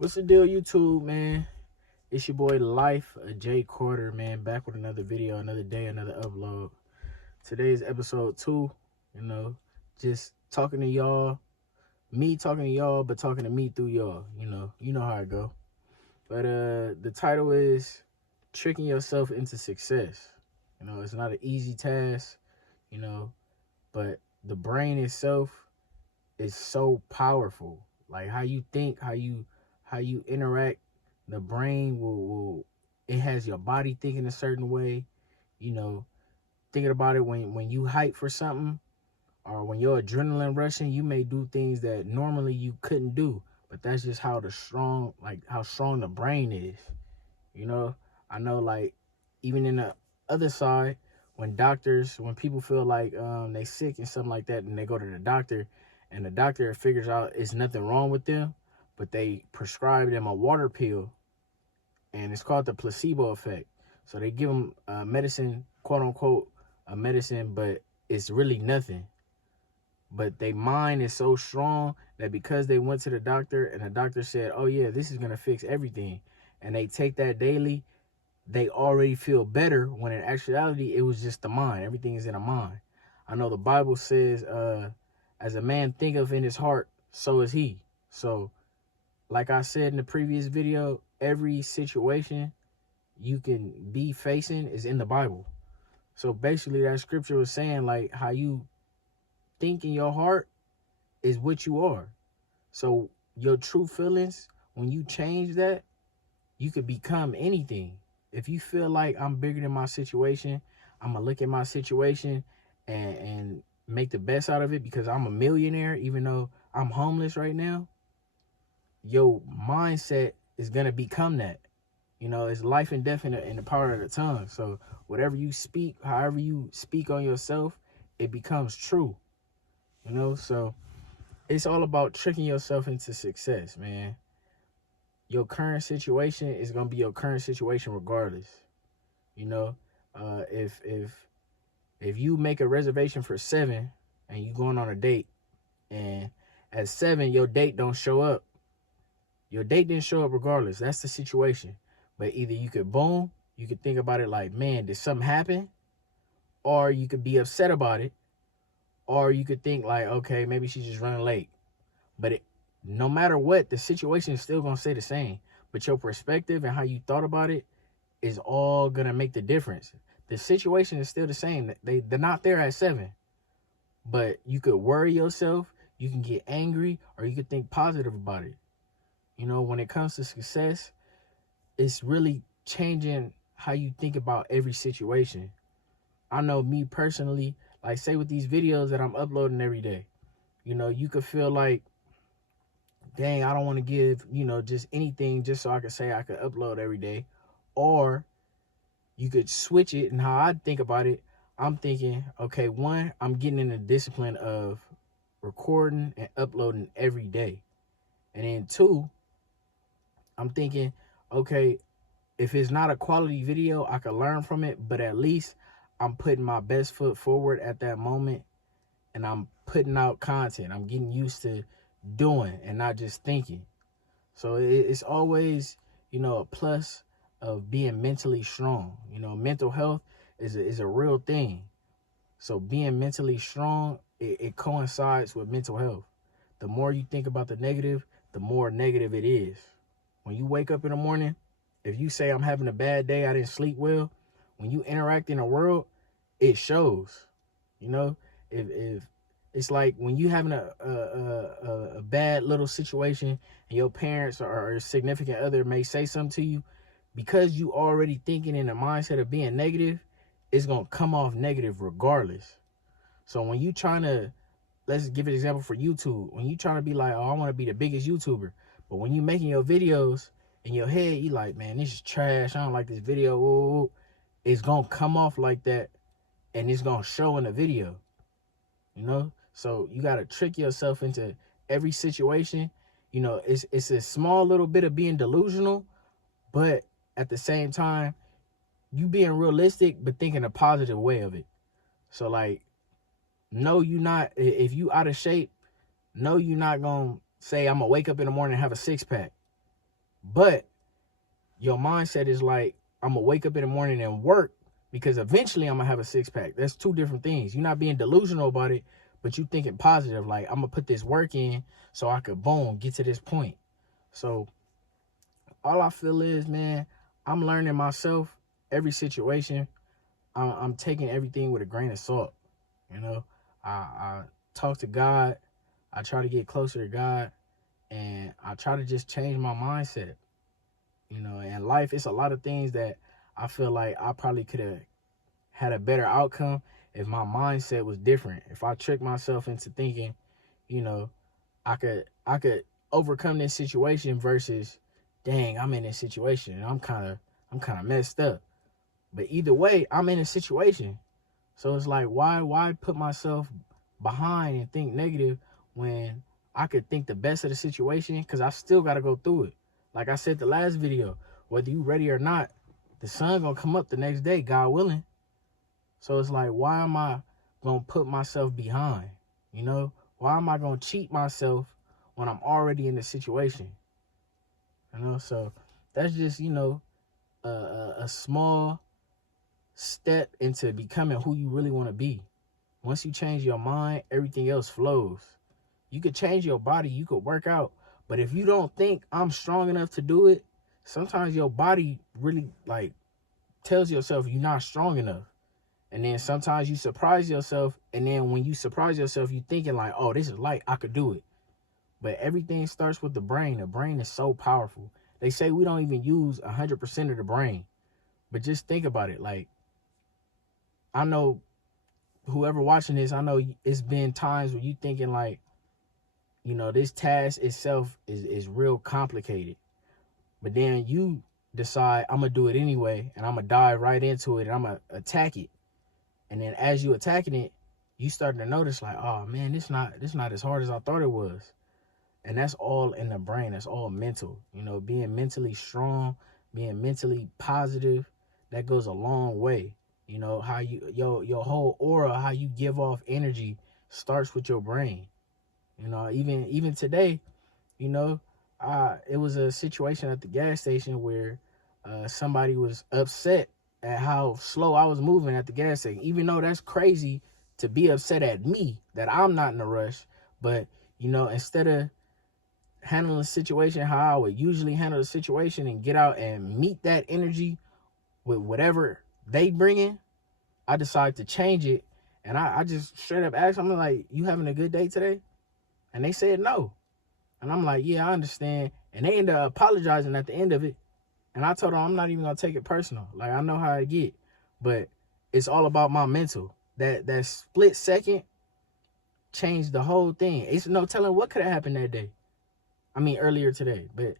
What's the deal, YouTube, man? It's your boy Life, Jay Carter, man, back with another video, another day, another upload. Today's episode 2, you know, just talking to y'all, me talking to y'all, but talking to me through y'all, you know how I go. But the title is Tricking Yourself into Success. It's not an easy task, you know, but the brain itself is so powerful. Like how you think, how you interact, the brain will it has your body thinking a certain way, you know, thinking about it when you hype for something or when your adrenaline rushing, you may do things that normally you couldn't do. But that's just how strong the brain is. You know, I know like even in the other side, when people feel like they sick and something like that, and they go to the doctor, and the doctor figures out it's nothing wrong with them, but they prescribe them a water pill, and it's called the placebo effect. So they give them medicine, quote unquote, a medicine, but it's really nothing. But their mind is so strong that because they went to the doctor and the doctor said, "Oh yeah, this is gonna fix everything," and they take that daily, they already feel better when in actuality it was just the mind. Everything is in the mind. I know the Bible says, as a man thinketh in his heart, so is he. So like I said in the previous video, every situation you can be facing is in the Bible. So basically that scripture was saying like how you think in your heart is what you are. So your true feelings, when you change that, you could become anything. If you feel like I'm bigger than my situation, I'm gonna look at my situation and make the best out of it because I'm a millionaire, even though I'm homeless right now. Your mindset is gonna become that. It's life and death in the power of the tongue. So whatever you speak, however you speak on yourself, it becomes true. So it's all about tricking yourself into success, man. Your current situation is gonna be your current situation regardless. You know, if you make a reservation for 7 and you going on a date, and at 7 your date don't show up, your date didn't show up regardless. That's the situation. But either you could think about it like, man, did something happen? Or you could be upset about it, or you could think like, okay, maybe she's just running late. But no matter what, the situation is still gonna stay the same. But your perspective and how you thought about it is all gonna make the difference. The situation is still the same. They're not there at 7, but you could worry yourself, you can get angry, or you could think positive about it. When it comes to success, it's really changing how you think about every situation. I know me personally, like say with these videos that I'm uploading every day, you could feel like, dang, I don't want to give, just anything just so I could say I could upload every day. Or you could switch it, and how I think about it, I'm thinking, okay, one, I'm getting in the discipline of recording and uploading every day. And then two, I'm thinking, okay, if it's not a quality video, I could learn from it, but at least I'm putting my best foot forward at that moment, and I'm putting out content. I'm getting used to doing and not just thinking. So it's always, a plus of being mentally strong. Mental health is a real thing. So being mentally strong, it coincides with mental health. The more you think about the negative, the more negative it is. When you wake up in the morning, if you say I'm having a bad day, I didn't sleep well, when you interact in the world, it shows. If it's like when you having a bad little situation and your parents or a significant other may say something to you, because you already thinking in the mindset of being negative, it's gonna come off negative regardless. So when you trying to, let's give an example for YouTube. When you trying to be like, oh, I want to be the biggest YouTuber, but when you making your videos in your head, you like, man, this is trash. I don't like this video. Ooh, it's gonna come off like that, and it's gonna show in the video. So you gotta trick yourself into every situation. It's a small little bit of being delusional, but at the same time, you being realistic, but thinking a positive way of it. So like, no, you not, if you out of shape, no, you not gonna say I'm gonna wake up in the morning and have a 6-pack. But your mindset is like, I'm gonna wake up in the morning and work because eventually I'm gonna have a six-pack. That's two different things. You're not being delusional about it, but you thinking positive, like I'm gonna put this work in so I could boom get to this point. So all I feel is, man, I'm learning myself. Every situation, I'm taking everything with a grain of salt. You know, I talk to God. I try to get closer to God, and I try to just change my mindset. You know, in life, it's a lot of things that I feel like I probably could have had a better outcome if my mindset was different. If I tricked myself into thinking, you know, I could overcome this situation versus, dang, I'm in this situation and I'm kind of messed up. But either way, I'm in a situation. So it's like, why put myself behind and think negative when I could think the best of the situation? Because I still got to go through it. Like I said the last video, whether you ready or not, the sun gonna come up the next day, God willing. So it's like, why am I gonna put myself behind? You know, why am I gonna cheat myself when I'm already in the situation? You know, so that's just, you know, a small step into becoming who you really want to be. Once you change your mind, everything else flows. You could change your body, you could work out, but if you don't think I'm strong enough to do it, sometimes your body really like tells yourself you're not strong enough. And then sometimes you surprise yourself, and then when you surprise yourself, you thinking like, oh, this is light, I could do it. But everything starts with the brain. The brain is so powerful. They say we don't even use 100% of the brain. But just think about it. Like, I know whoever watching this, I know it's been times where you thinking like, you know, this task itself is real complicated. But then you decide, I'm going to do it anyway, and I'm going to dive right into it, and I'm going to attack it. And then as you attacking it, you starting to notice like, oh man, this not as hard as I thought it was. And that's all in the brain. That's all mental. You know, being mentally strong, being mentally positive, that goes a long way. You know, how your whole aura, how you give off energy starts with your brain. You know, even today, you know, it was a situation at the gas station where somebody was upset at how slow I was moving at the gas station, even though that's crazy to be upset at me that I'm not in a rush. But, you know, instead of handling the situation how I would usually handle the situation and get out and meet that energy with whatever they bring in, I decided to change it. And I just straight up asked them, like, you having a good day today? And they said no. And I'm like, yeah, I understand. And they ended up apologizing at the end of it. And I told them I'm not even going to take it personal. Like, I know how I get. But it's all about my mental. That split second changed the whole thing. It's no telling what could have happened that day. I mean, earlier today. But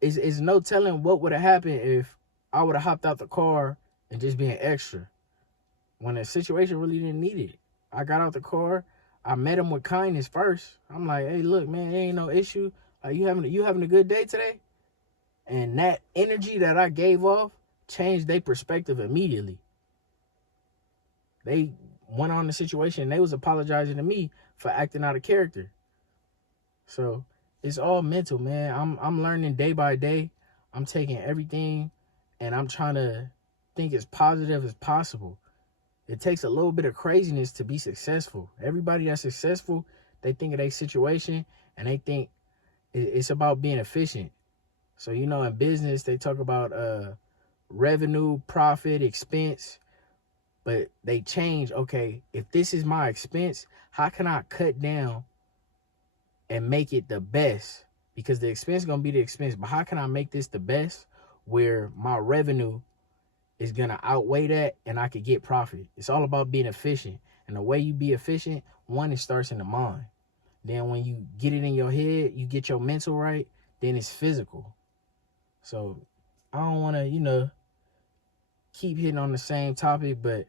it's no telling what would have happened if I would have hopped out the car and just being extra when the situation really didn't need it. I got out the car. I met him with kindness first. I'm like, hey, look, man, there ain't no issue. Like, you having a good day today? And that energy that I gave off changed their perspective immediately. They went on the situation and they was apologizing to me for acting out of character. So it's all mental, man. I'm learning day by day. I'm taking everything and I'm trying to think as positive as possible. It takes a little bit of craziness to be successful. Everybody that's successful, they think of their situation and they think it's about being efficient. So, you know, in business, they talk about revenue, profit, expense, but they change. Okay, if this is my expense, how can I cut down and make it the best? Because the expense is going to be the expense, but how can I make this the best where my revenue is going to outweigh that and I could get profit? It's all about being efficient. And the way you be efficient, one, it starts in the mind. Then when you get it in your head, you get your mental right, then it's physical. So I don't want to, you know, keep hitting on the same topic, but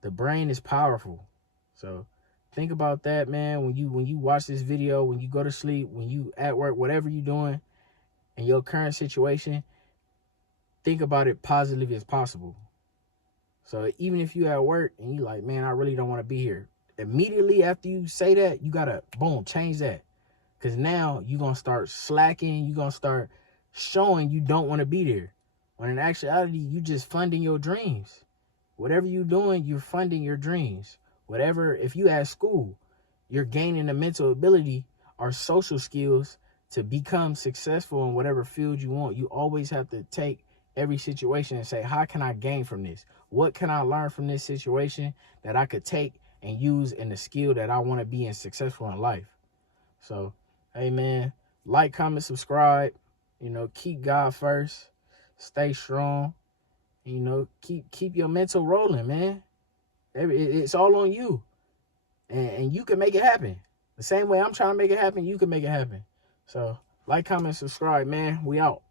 the brain is powerful. So think about that, man. When you watch this video, when you go to sleep, when you at work, whatever you're doing in your current situation, think about it positively as possible. So even if you at work and you like, man, I really don't want to be here, immediately after you say that, you gotta boom, change that. Because now you're gonna start slacking, you're gonna start showing you don't want to be there. When in actuality, you just funding your dreams. Whatever you're doing, you're funding your dreams. Whatever, if you at school, you're gaining the mental ability or social skills to become successful in whatever field you want. You always have to take every situation and say, how can I gain from this? What can I learn from this situation that I could take and use in the skill that I want to be in successful in life? So, hey man, like, comment, subscribe, keep God first, stay strong, keep your mental rolling, man. It's all on you. And you can make it happen. The same way I'm trying to make it happen, you can make it happen. So, like, comment, subscribe, man. We out.